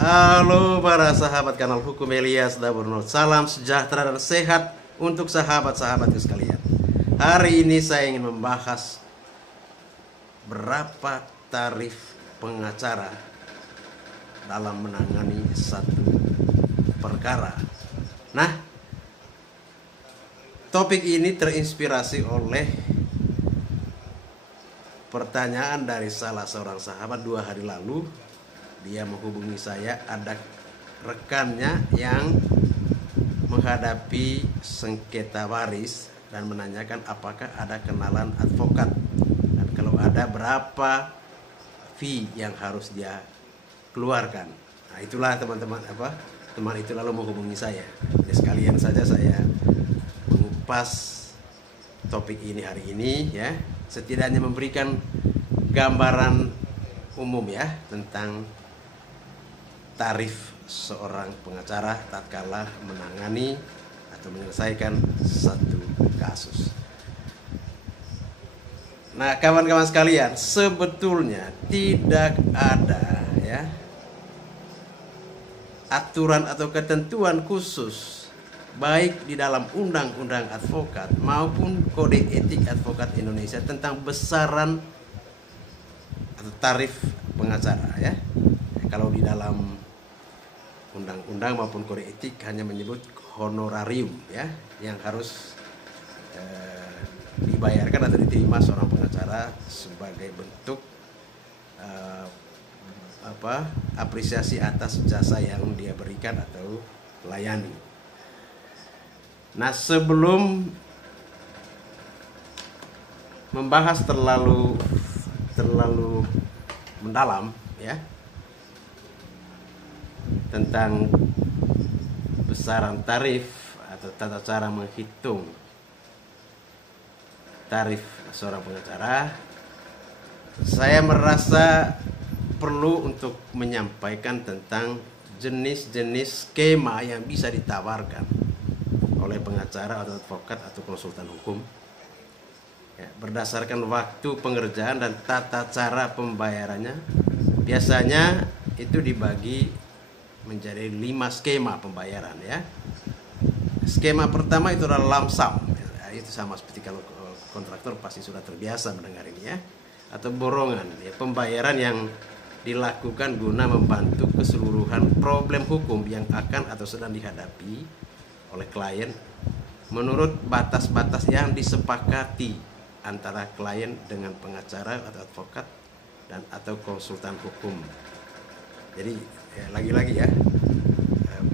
Halo para sahabat kanal Hukum Elias Daburno. Salam sejahtera dan sehat untuk sahabat-sahabatku sekalian. Hari ini saya ingin membahas berapa tarif pengacara dalam menangani satu perkara. Nah, topik ini terinspirasi oleh pertanyaan dari salah seorang sahabat 2 hari lalu. Dia menghubungi saya, ada rekannya yang menghadapi sengketa waris dan menanyakan apakah ada kenalan advokat, dan kalau ada berapa fee yang harus dia keluarkan. Nah, itulah teman-teman teman itu lalu menghubungi saya. Jadi sekalian saja saya mengupas topik ini hari ini ya, setidaknya memberikan gambaran umum ya tentang tarif seorang pengacara tatkala menangani atau menyelesaikan satu kasus. Nah, kawan-kawan sekalian, sebetulnya tidak ada ya aturan atau ketentuan khusus baik di dalam undang-undang advokat maupun kode etik advokat Indonesia tentang besaran atau tarif pengacara ya. Kalau di dalam undang-undang maupun kode etik hanya menyebut honorarium ya, yang harus dibayarkan atau diterima seorang pengacara sebagai bentuk apresiasi atas jasa yang dia berikan atau layani. Nah, sebelum membahas terlalu mendalam ya tentang besaran tarif atau tata cara menghitung tarif seorang pengacara, saya merasa perlu untuk menyampaikan tentang jenis-jenis skema yang bisa ditawarkan oleh pengacara atau advokat atau konsultan hukum ya, berdasarkan waktu pengerjaan dan tata cara pembayarannya. Biasanya itu dibagi menjadi 5 skema pembayaran ya. Skema pertama itu adalah lump sum ya, itu sama seperti kalau kontraktor pasti sudah terbiasa mendengar ini ya, atau borongan ya, pembayaran yang dilakukan guna membantu keseluruhan problem hukum yang akan atau sedang dihadapi oleh klien menurut batas-batas yang disepakati antara klien dengan pengacara atau advokat dan atau konsultan hukum. Jadi ya, lagi-lagi ya,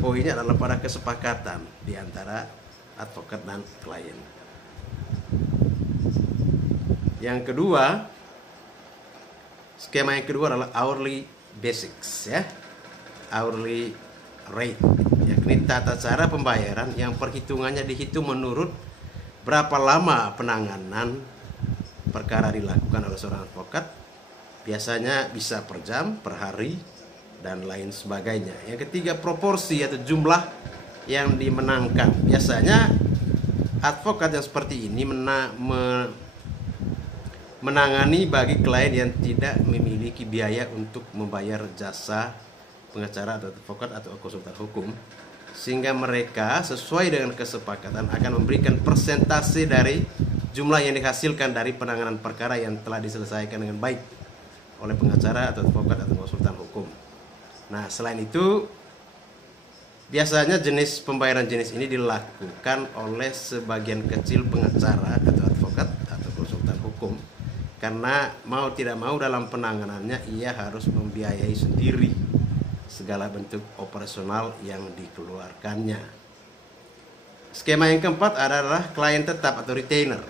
poinnya adalah pada kesepakatan di antara advokat dan klien. Yang kedua, skema yang kedua adalah hourly basics ya, hourly rate, yakni tata cara pembayaran yang perhitungannya dihitung menurut berapa lama penanganan perkara dilakukan oleh seorang advokat. Biasanya bisa per jam, per hari, dan lain sebagainya. Yang ketiga, proporsi atau jumlah yang dimenangkan. Biasanya advokat yang seperti ini menangani bagi klien yang tidak memiliki biaya untuk membayar jasa pengacara atau advokat atau konsultan hukum, sehingga mereka sesuai dengan kesepakatan akan memberikan persentase dari jumlah yang dihasilkan dari penanganan perkara yang telah diselesaikan dengan baik oleh pengacara atau advokat atau konsultan hukum. Nah, selain itu, biasanya jenis pembayaran jenis ini dilakukan oleh sebagian kecil pengacara atau advokat atau konsultan hukum, karena mau tidak mau dalam penanganannya ia harus membiayai sendiri segala bentuk operasional yang dikeluarkannya. Skema yang keempat adalah klien tetap atau retainer.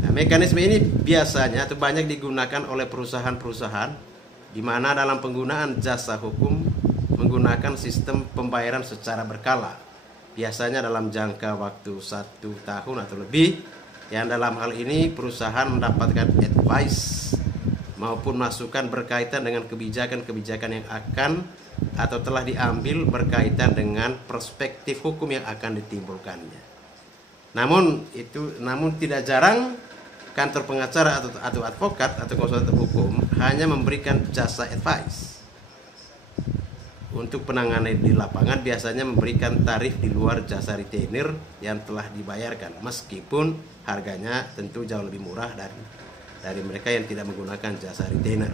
Nah, mekanisme ini biasanya atau banyak digunakan oleh perusahaan-perusahaan di mana dalam penggunaan jasa hukum menggunakan sistem pembayaran secara berkala, biasanya dalam jangka waktu 1 tahun atau lebih, yang dalam hal ini perusahaan mendapatkan advice maupun masukan berkaitan dengan kebijakan-kebijakan yang akan atau telah diambil berkaitan dengan perspektif hukum yang akan ditimbulkannya. Namun tidak jarang kantor pengacara atau advokat atau konsultan hukum hanya memberikan jasa advice. untuk penanganan di lapangan biasanya memberikan tarif di luar jasa retainer yang telah dibayarkan, meskipun harganya tentu jauh lebih murah dari mereka yang tidak menggunakan jasa retainer.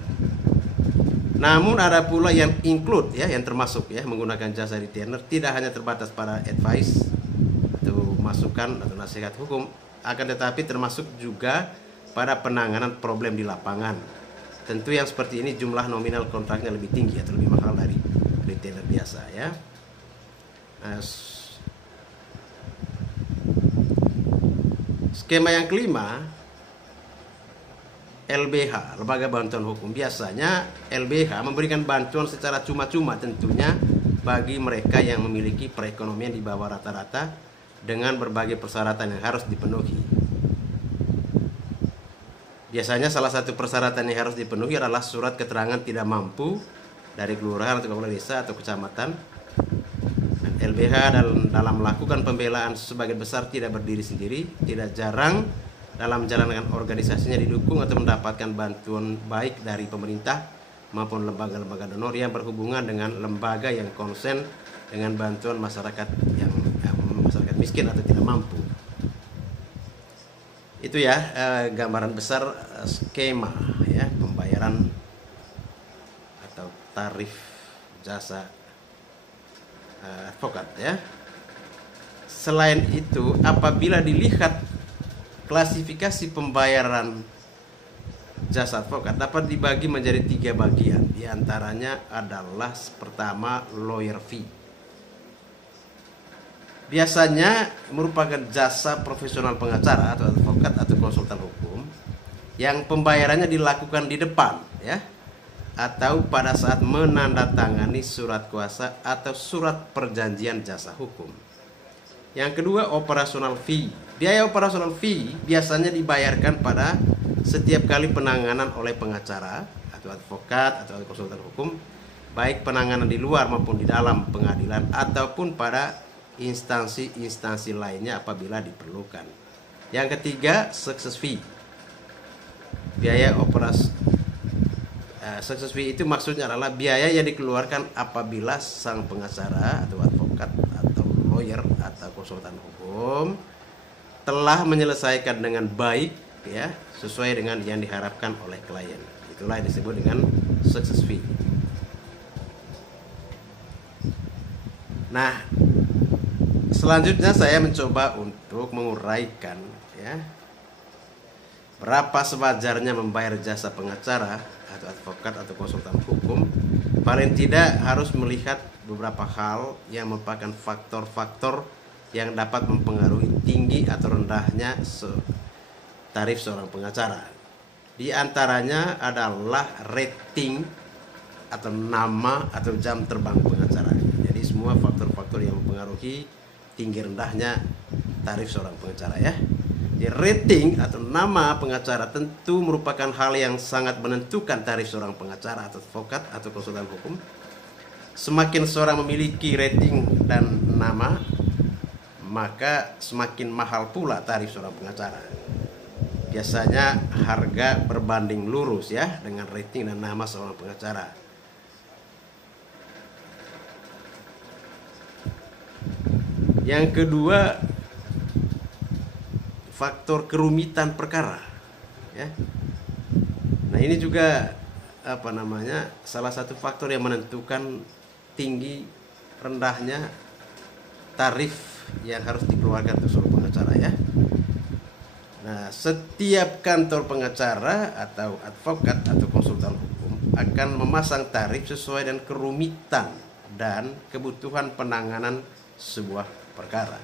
Namun ada pula yang include ya, yang termasuk ya menggunakan jasa retainer, tidak hanya terbatas pada advice atau masukan atau nasihat hukum, akan tetapi termasuk juga pada penanganan problem di lapangan. Tentu yang seperti ini jumlah nominal kontraknya lebih tinggi atau lebih mahal dari retainer biasa ya. Nah, skema yang kelima, LBH, Lembaga Bantuan Hukum. Biasanya LBH memberikan bantuan secara cuma-cuma tentunya bagi mereka yang memiliki perekonomian di bawah rata-rata dengan berbagai persyaratan yang harus dipenuhi. Biasanya salah satu persyaratan yang harus dipenuhi adalah surat keterangan tidak mampu dari kelurahan atau kepala desa atau kecamatan. LBH dalam melakukan pembelaan sebagian besar tidak berdiri sendiri, tidak jarang dalam menjalankan organisasinya didukung atau mendapatkan bantuan baik dari pemerintah maupun lembaga-lembaga donor yang berhubungan dengan lembaga yang konsen dengan bantuan masyarakat yang masyarakat miskin atau tidak mampu. Itu ya gambaran besar skema ya pembayaran atau tarif jasa advokat ya. Selain itu, apabila dilihat klasifikasi pembayaran jasa advokat dapat dibagi menjadi 3 bagian. Di antaranya adalah pertama, lawyer fee. Biasanya merupakan jasa profesional pengacara atau advokat atau konsultan hukum yang pembayarannya dilakukan di depan ya, atau pada saat menandatangani surat kuasa atau surat perjanjian jasa hukum. Yang kedua, operasional fee. Biaya operasional fee biasanya dibayarkan pada setiap kali penanganan oleh pengacara atau advokat atau konsultan hukum, baik penanganan di luar maupun di dalam pengadilan ataupun pada instansi-instansi lainnya apabila diperlukan. Yang ketiga, success fee. Biaya success fee itu maksudnya adalah biaya yang dikeluarkan apabila sang pengacara atau advokat atau lawyer atau konsultan hukum telah menyelesaikan dengan baik ya, sesuai dengan yang diharapkan oleh klien. Itulah yang disebut dengan success fee. Nah, selanjutnya saya mencoba untuk menguraikan ya berapa sewajarnya membayar jasa pengacara atau advokat atau konsultan hukum. Paling tidak harus melihat beberapa hal yang merupakan faktor-faktor yang dapat mempengaruhi tinggi atau rendahnya tarif seorang pengacara. Di antaranya adalah rating atau nama atau jam terbang pengacara. Jadi semua faktor-faktor yang mempengaruhi tinggi rendahnya tarif seorang pengacara ya. Di rating atau nama pengacara tentu merupakan hal yang sangat menentukan tarif seorang pengacara atau advokat atau konsultan hukum. Semakin seorang memiliki rating dan nama, maka semakin mahal pula tarif seorang pengacara. Biasanya harga berbanding lurus ya dengan rating dan nama seorang pengacara. Yang kedua, faktor kerumitan perkara ya. Nah, ini juga salah satu faktor yang menentukan tinggi rendahnya tarif yang harus dikeluarkan untuk seorang pengacara ya. Nah, setiap kantor pengacara atau advokat atau konsultan hukum akan memasang tarif sesuai dengan kerumitan dan kebutuhan penanganan sebuah perkara.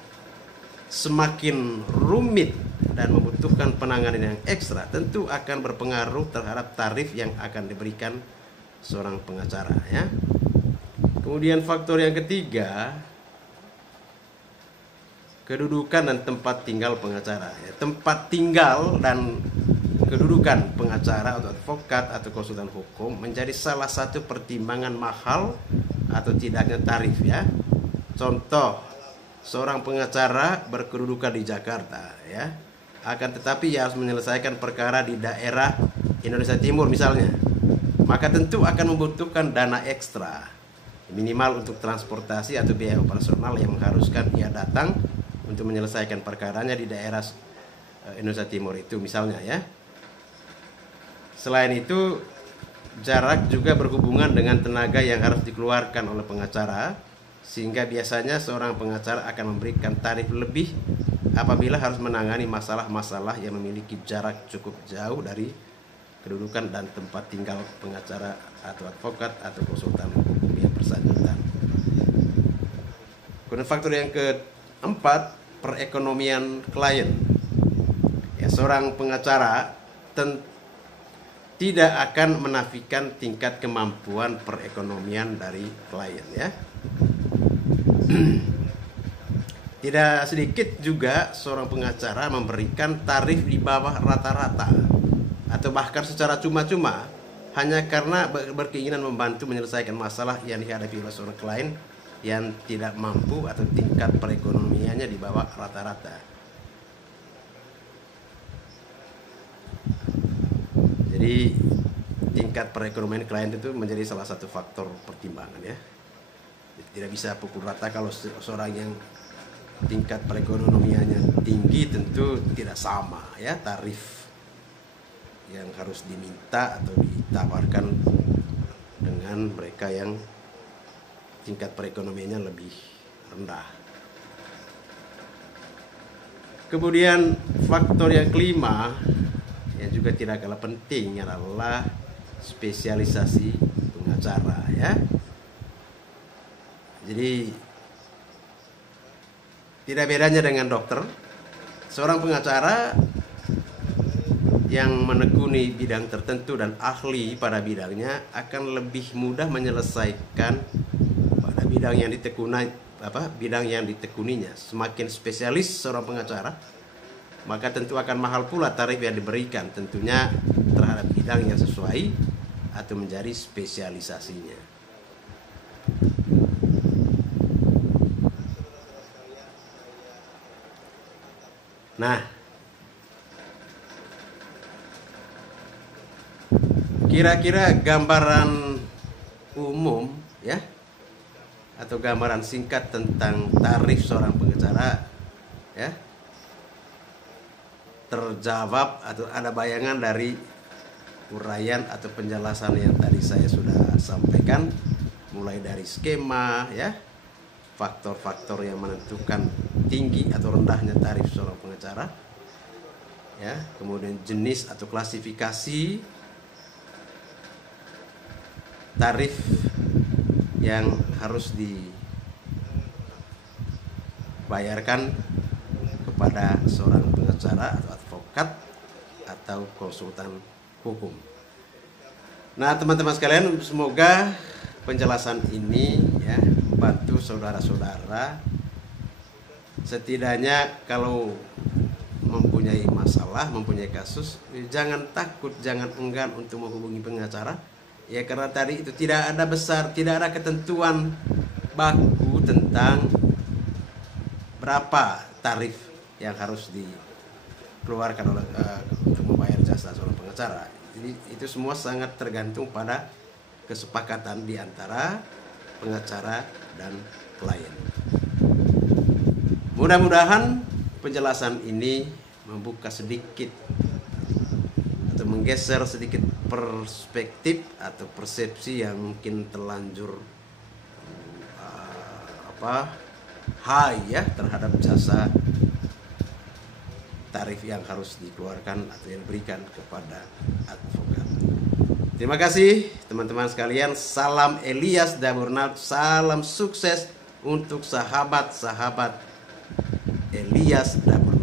Semakin rumit dan membutuhkan penanganan yang ekstra, tentu akan berpengaruh terhadap tarif yang akan diberikan seorang pengacara ya. Kemudian faktor yang ketiga, kedudukan dan tempat tinggal pengacara ya. Tempat tinggal dan kedudukan pengacara atau advokat atau konsultan hukum menjadi salah satu pertimbangan mahal atau tidaknya tarif ya. Contoh, seorang pengacara berkedudukan di Jakarta ya, akan tetapi ia harus menyelesaikan perkara di daerah Indonesia Timur misalnya, maka tentu akan membutuhkan dana ekstra minimal untuk transportasi atau biaya operasional yang mengharuskan ia datang untuk menyelesaikan perkaranya di daerah Indonesia Timur itu misalnya ya. Selain itu, jarak juga berhubungan dengan tenaga yang harus dikeluarkan oleh pengacara, sehingga biasanya seorang pengacara akan memberikan tarif lebih apabila harus menangani masalah-masalah yang memiliki jarak cukup jauh dari kedudukan dan tempat tinggal pengacara atau advokat atau konsultan hukum yang bersangkutan. Kemudian faktor yang keempat, perekonomian klien. Ya, seorang pengacara tidak akan menafikan tingkat kemampuan perekonomian dari klien ya. Tidak sedikit juga seorang pengacara memberikan tarif di bawah rata-rata atau bahkan secara cuma-cuma hanya karena berkeinginan membantu menyelesaikan masalah yang dihadapi oleh seorang klien yang tidak mampu atau tingkat perekonomiannya di bawah rata-rata. Jadi tingkat perekonomian klien itu menjadi salah satu faktor pertimbangan ya. Tidak bisa pukul rata. Kalau seorang yang tingkat perekonomiannya tinggi tentu tidak sama ya tarif yang harus diminta atau ditawarkan dengan mereka yang tingkat perekonomiannya lebih rendah. Kemudian faktor yang kelima yang juga tidak kalah penting adalah spesialisasi pengacara ya. Jadi tidak bedanya dengan dokter, seorang pengacara yang menekuni bidang tertentu dan ahli pada bidangnya akan lebih mudah menyelesaikan pada bidang yang ditekuninya. Semakin spesialis seorang pengacara, maka tentu akan mahal pula tarif yang diberikan, tentunya terhadap bidang yang sesuai atau menjadi spesialisasinya. Nah, kira-kira gambaran umum ya atau gambaran singkat tentang tarif seorang pengacara ya terjawab atau ada bayangan dari uraian atau penjelasan yang tadi saya sudah sampaikan, mulai dari skema ya, faktor-faktor yang menentukan tinggi atau rendahnya tarif seorang pengacara ya, kemudian jenis atau klasifikasi tarif yang harus dibayarkan kepada seorang pengacara atau advokat atau konsultan hukum. Nah, teman-teman sekalian, semoga penjelasan ini ya membantu saudara-saudara. Setidaknya kalau mempunyai masalah, mempunyai kasus, jangan takut, jangan enggan untuk menghubungi pengacara. Ya, karena tadi itu tidak ada ketentuan baku tentang berapa tarif yang harus dikeluarkan oleh untuk membayar jasa seorang pengacara. Jadi itu semua sangat tergantung pada kesepakatan di antara pengacara dan klien. Mudah-mudahan penjelasan ini membuka sedikit atau menggeser sedikit perspektif atau persepsi yang mungkin terlanjur high ya terhadap jasa tarif yang harus dikeluarkan atau yang diberikan kepada advokat. Terima kasih teman-teman sekalian. Salam Elias Daburnal, salam sukses untuk sahabat-sahabat Elias Daburnal.